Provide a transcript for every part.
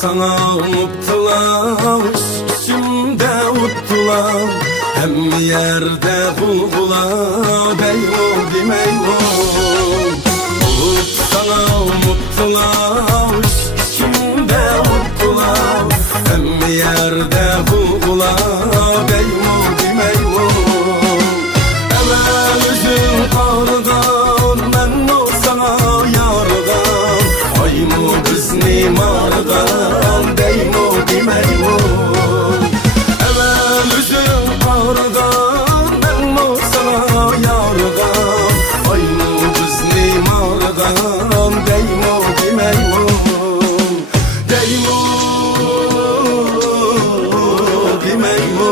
Sana unuttular, içimde uttular. Hem yerde bulgular, deymo demeymo. Sana unuttular, içimde uttular. Hem yerde bulgular, deymo demeymo. Evvel üzüm kardan, ben o sana yardan. Aymo bizni mardan, deymo demeymo. Evvel üzüm kardan, ben o sana yardan. Aymo bizni mardan, deymo demeymo. Deymo demeymo.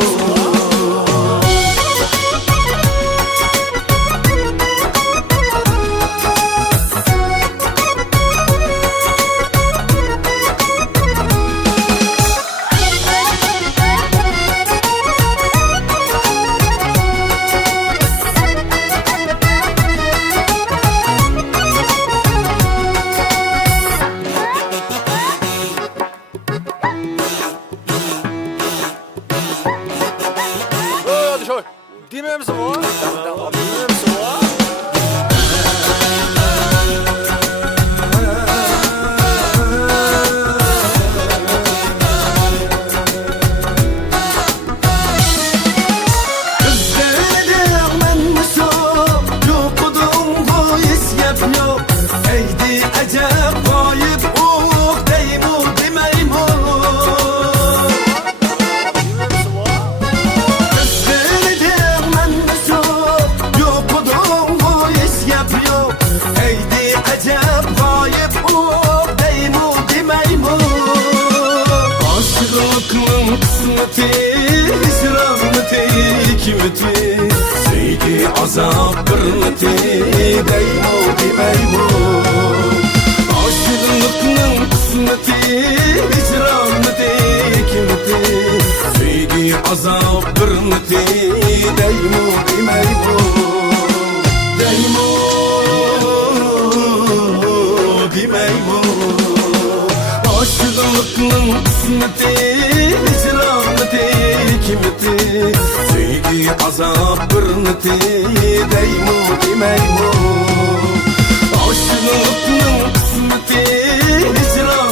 Demem misin o? Demem misin o? Aşkın kısmeti, israrmeti, hikmeti, sevgi azap kırmeti, deymo demeymo. Aşkın kısmeti, israrmeti, hikmeti, sevgi azap kırmeti, deymo demeymo. Deymo demeymo. Aşkın kısmeti, icrameti, hikmeti, sevgi azap kırmeti, deymo demeymo. Aşkın kısmeti, icrameti,